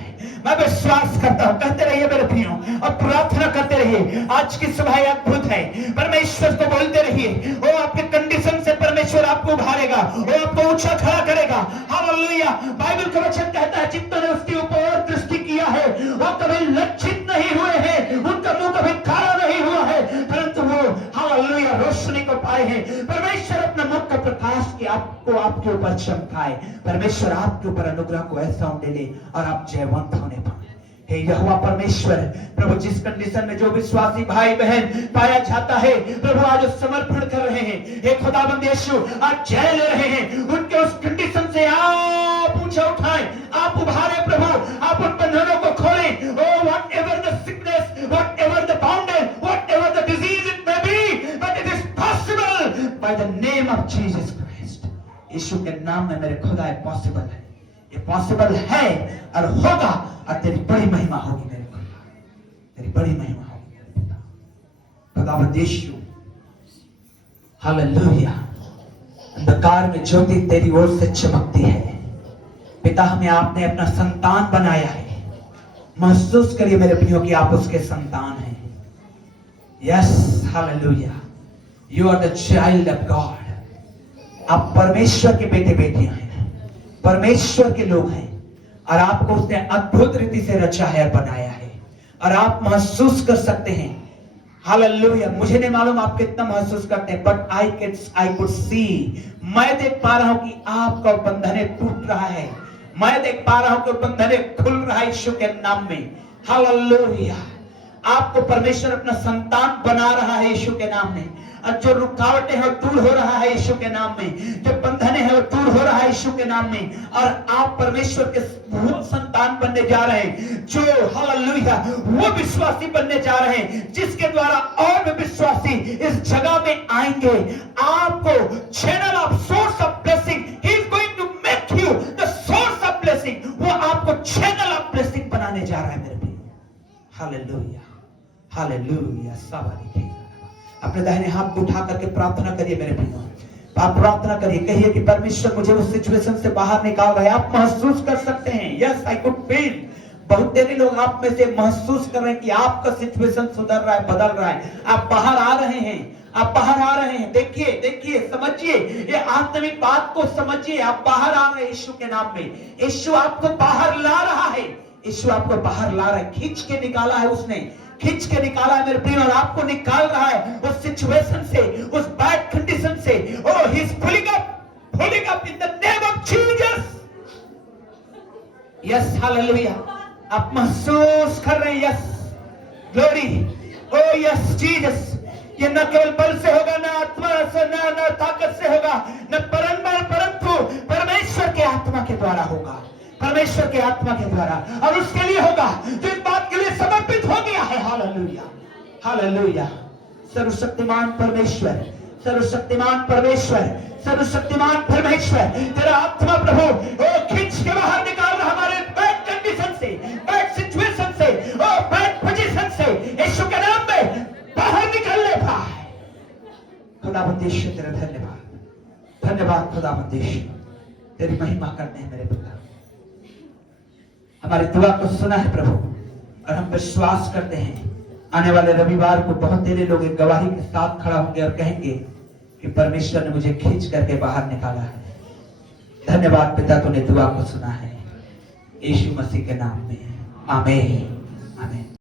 मैं विश्वास करता हूं। कहते रहिए मेरे प्रियो और प्रार्थना करते रहिए। आज की सुबह अद्भुत है, परमेश्वर को बोलते रहिए। वो आपके कंडीशन से परमेश्वर आपको उभारेगा, वो आपको ऊंचा खड़ा करेगा। हालेलुया। बाइबल का वचन कहता है जितनों ने उसके ऊपर दृष्टि किया है वो कभी लज्जित नहीं हुए हैं, उनका मुंह कभी काला नहीं हुआ है, परंतु वो हालेलुया रोशनी को पाए हैं। परमेश्वर अपना मुख का प्रकाश की आपको आपके ऊपर चमकाए। परमेश्वर आपके ऊपर अनुग्रह को ऐसा दे और आप जयवंत होने पाए। हे यहोवा परमेश्वर, प्रभु जिस कंडीशन में जो विश्वासी भाई बहन पाया जाता है, प्रभु आज समर्पण कर रहे हैं। हे खुदाबंद यीशु, आज जय ले रहे हैं, उनके उस कंडीशन से आप ऊंचा उठाएं, आप उभारे प्रभु, आप उन बंधनों को खोलें। Oh whatever the sickness, whatever the bounded, whatever the disease it may be, but it is possible by the name of Jesus Christ. Yeshu के नाम में मेरे खुदा ये पॉसिबल है, ये पॉसिबल है और होगा, और तेरी बड़ी महिमा होगी मेरे खुदा, तेरी बड़ी महिमा होगी मेरे पिता। खुदावंद यीशु, हालेलुया। अंधकार में ज्योति तेरी ओर से चमकती है पिता। हमें आपने अपना संतान बनाया है। महसूस करिए मेरे प्रियो कि आप उसके संतान हैं। Yes, hallelujah. You are the child of God. आप परमेश्वर के बेटे बेटियां हैं, परमेश्वर के लोग हैं, और आपको उसने अद्भुत रीति से रचा है और बनाया है, और आप महसूस कर सकते हैं। हालेलुया। मुझे नहीं मालूम आप कितना महसूस करते हैं, बट आई कुड सी, मैं देख पा रहा हूं कि आपका बंधने टूट रहा है। मैं देख पा रहा हूं कि बंधने खुल रहा है यीशु के नाम में। हालेलुया। आपको परमेश्वर अपना संतान बना रहा है यीशु के नाम में, और जो रुकावटें हैं वो दूर हो रहा है यीशु के नाम में, जो बंधने हैं वो दूर हो रहा है यीशु के नाम में, और आप परमेश्वर के वो संतान बनने जा रहे हैं जो, हालेलुया, वो विश्वासी बनने जा रहे हैं जिसके द्वारा और भी विश्वासी इस जगह में आएंगे। आपको channel of source of blessing, he is going to make you the source of blessing. वो आपको चैनल ऑफ ब्लेसिंग बनाने जा रहा है मेरे भाई। Hallelujah, hallelujah. साबारी। अपने दाहिने हाथ को उठा करके प्रार्थना करिए मेरे भाइयों। आप प्रार्थना करिए, कहिए कि परमेश्वर मुझे उस सिचुएशन से बाहर निकाल रहा है। आप महसूस कर सकते हैं, यस आई कुड फील। बहुत देरी लोग आप में से महसूस कर रहे हैं कि आपका सिचुएशन सुधर रहा है, बदल रहा है, आप बाहर आ रहे हैं, आप बाहर आ रहे हैं। देखिए देखिए, समझिए, ये आत्मिक बात को समझिए। आप बाहर आ रहे हैं यीशु के नाम में। यीशु आपको बाहर ला रहा है, यीशु आपको बाहर ला रहा है। खींच के निकाला है उसने, खींच के निकाला है मेरे प्रिय, और आपको निकाल रहा है उस सिचुएशन से, उस बैड कंडीशन से। Oh, he is pulling up in the name of Jesus. Yes, hallelujah. आप महसूस कर रहे हैं, yes, glory, oh yes Jesus. ये न केवल बल से होगा, न आत्मा से, न ताकत से होगा, न परंतु परमेश्वर के आत्मा के द्वारा होगा, परमेश्वर के आत्मा के द्वारा। और उसके लिए होगा जो इस बात के लिए समर्पित हो गया है। Hallelujah, hallelujah. सर्वशक्तिमान परमेश्वर, सर्वशक्तिमान परमेश्वर, सर्वशक्तिमान परमेश्वर, तेरा आत्मा प्रभु ओ खींच के बाहर निकाल रहा हमारे बैड कंडीशन से, बैड सिचुएशन से, ओ बैड पोजीशन से, यीशु के नाम में बाहर निकलने पाए। खुदावंद यीशु तेरा धन्यवाद, धन्यवाद खुदावंद यीशु, तेरी महिमा करते हैं मेरे पिता। हमारी दुआ को सुना है प्रभु, और हम विश्वास करते हैं आने वाले रविवार को बहुत तेरे लोग एक गवाही के साथ खड़ा होंगे और कहेंगे कि परमेश्वर ने मुझे खींच करके बाहर निकाला है। धन्यवाद पिता, तूने दुआ को सुना है, यीशु मसीह के नाम में, आमीन, आमीन।